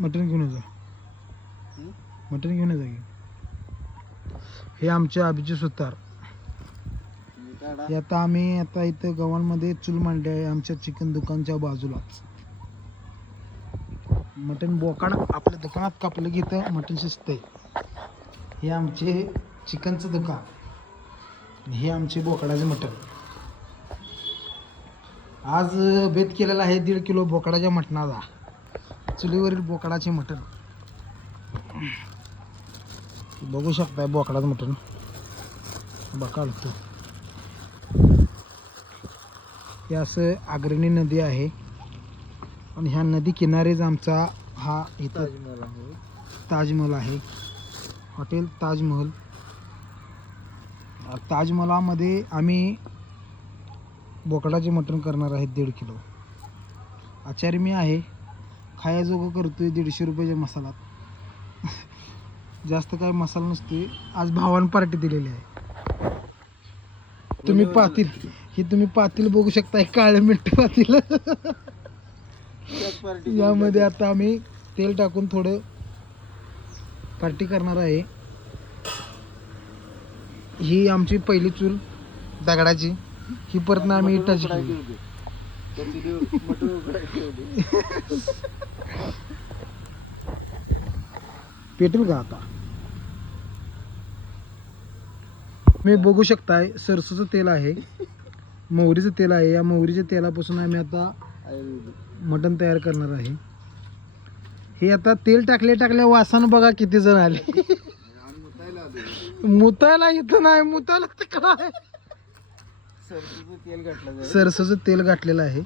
मटण घेऊन जा, मटण घेऊन जा. हे आमचे अभिजित सुतार. हे आता आम्ही आता इथं गव्हाणमध्ये चूल मांडली आहे आमच्या चिकन दुकानच्या बाजूलाच. मटण बोकाड आपल्या दुकानात कापलं की इथं मटण शिजतंय. हे आमचे चिकनचं दुकान, हे आमचे बोकडाचे मटण. आज बेत केलेला आहे 1.5 किलो बोकडाच्या मटणाचा, चुलीवरील बोकडाचे मटण. बघू शकताय बोकडाचं मटण बघाल तू. हे असं अग्रणी नदी आहे आणि ह्या नदी किनारीच आमचा हा इथं ताजमहल आहे. हॉटेल ताजमहल. ताजमहलामध्ये आम्ही बोकडाचे मटण करणार आहे 1.5 किलो. आचारी मी आहे, खायाजोगं करतोय 150 रुपयाच्या मसाला. जास्त काय मसाला नसतोय. आज भावानं पार्टी दिलेली आहे. तुम्ही पातील, ही तुम्ही पातील बघू शकता, काळे मिठ पातील. यामध्ये आता आम्ही तेल टाकून थोडं पार्टी करणार आहे. ही आमची पहिली चूल दगडाची, ही परत ना आम्ही इटाची केली. पेटेल का आता? मी बघू शकताय सरसोचं तेल आहे, मोहरीचं तेल आहे. या मोहरीच्या तेलापासून आम्ही आता मटण तयार करणार आहे. हे आता तेल टाकल्या वासानं बघा किती जण आले. मुतायला इथं नाही, मुतायला काय सरसोचं तेल घातलेलं आहे.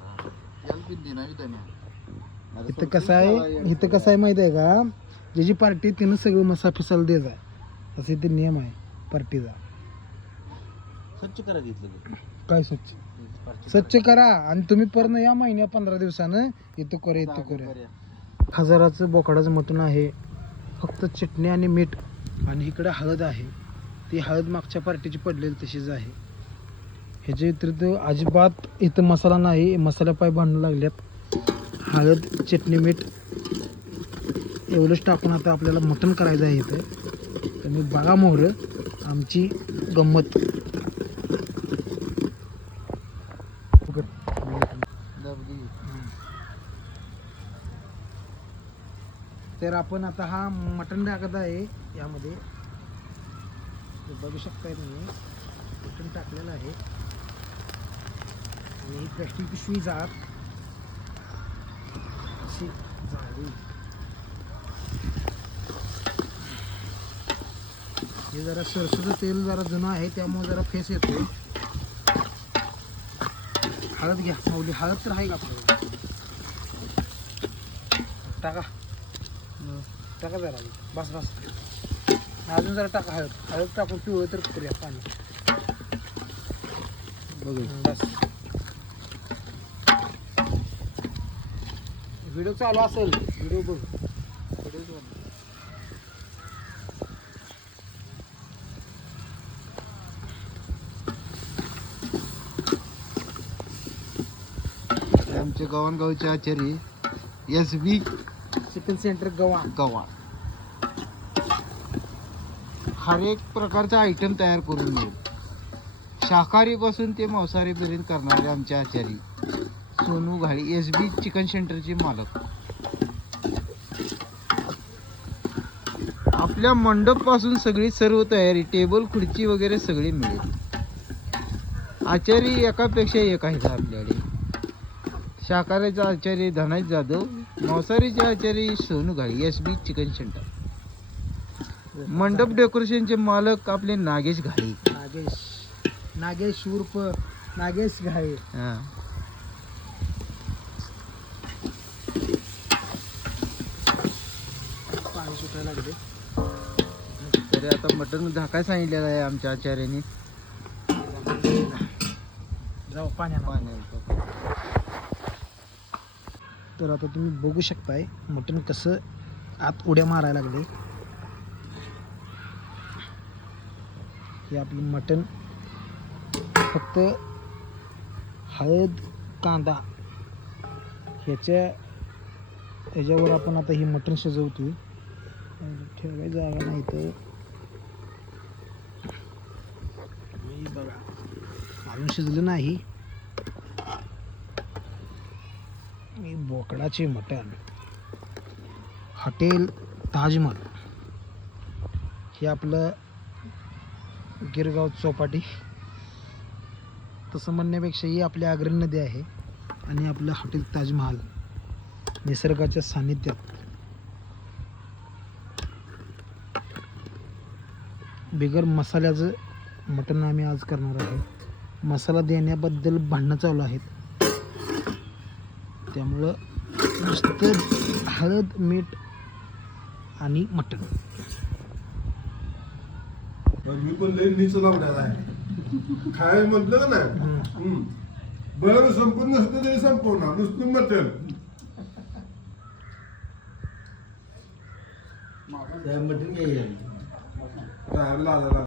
इथं कसं आहे माहिती आहे का, ज्याची पार्टी तिनं सगळं मसाला फिसाला द्यायचा, असं इथे नियम आहे पार्टीचा. स्वच्छ करा घेतलं काय स्वच्छ करा आणि तुम्ही परत या महिन्या 15 दिवसानं इथं करूया. हजाराचं बोकडाचं मटण आहे. फक्त चटणी आणि मीठ आणि इकडे हळद आहे. ती हळद मागच्या पार्टीची पडलेली तशीच आहे. ह्याच्या व्यतिरिक्त अजिबात इथं मसाला नाही. मसाला पाय बांधू लागल्यात. हळद, चटणी, मीठ एवढंच टाकून आता आपल्याला मटण करायचं आहे इथं. तुम्ही बघा मोहरं आमची गंमत. तर आपण आता हा मटण टाकत आहे यामध्ये. बघू शकताय तुम्ही मटण टाकलेलं आहे आणि ही प्लास्टिक पिशवी जात अशी झाली. हे जरा सरसोचं तेल जरा जुनं आहे त्यामुळे जरा फेस येतो. हळद घ्या माऊली, हळद तर आहे का आपल्याला? टाका जरा, बस अजून जरा टाका. हळद टाकून पिवळं तर करूया पाणी. बस व्हिडिओ चालू असेल, व्हिडिओ बघ. आमच्या गव्हाणगावचे आचारी SB चिकन सेंटर गव्हाण. हर एक प्रकारचा आयटम तयार करून मिळेल. शाकाहारी पासून ते मांसाहारी पर्यंत करणारे आमचे आचारी सोनू घाळी SB चिकन सेंटरचे मालक. आपल्या मंडप पासून सगळी सर्व तयारी, टेबल खुर्ची वगैरे सगळी मिळेल. आचारी एकापेक्षा एक आहेत आपल्याकडे. शाकाहारीचा आचार्य धनाज जाधव, मांसाहारीचे आचार्य सोनू घाळी SB चिकन सेंटर. मंडप डेकोरेशनचे मालक आपले नागेश घाळी. नागेश उर्फ नागेश घाळे. पाणी सुटायला लागले तरी आता मटण झाकाय सांगितलेलं आहे आमच्या आचार्याने. जाऊ पाण्यात. तर आता तुम्ही बघू शकताय मटण कसं आत उड्या मारायला लागले. हे आपलं मटण फक्त हळद, कांदा ह्याच्या ह्याच्यावर आपण आता ही मटण शिजवतोय. ठेवायची जागा नाही तर बघा अजून शिजलं नाही. बोकडाचे मटण हॉटेल ताजमहल हे आपलं गिरगाव चौपाटी. तसं म्हणण्यापेक्षा ही आपली अग्रणी नदी आहे आणि आपलं हॉटेल ताजमहल निसर्गाच्या सानिध्यात. बिगर मसाल्याचं मटण आम्ही आज करणार आहे. मसाला देण्याबद्दल भांडणं चालू आहेत, त्यामुळं नुसतं हळद मीठ आणि मटण. मी पण लई नीच लावलेला आहे. खायला म्हटलं का नाही बरं संपून नसतं तरी संपवणार नुसतं मटण. मटण घ्यायला लाजा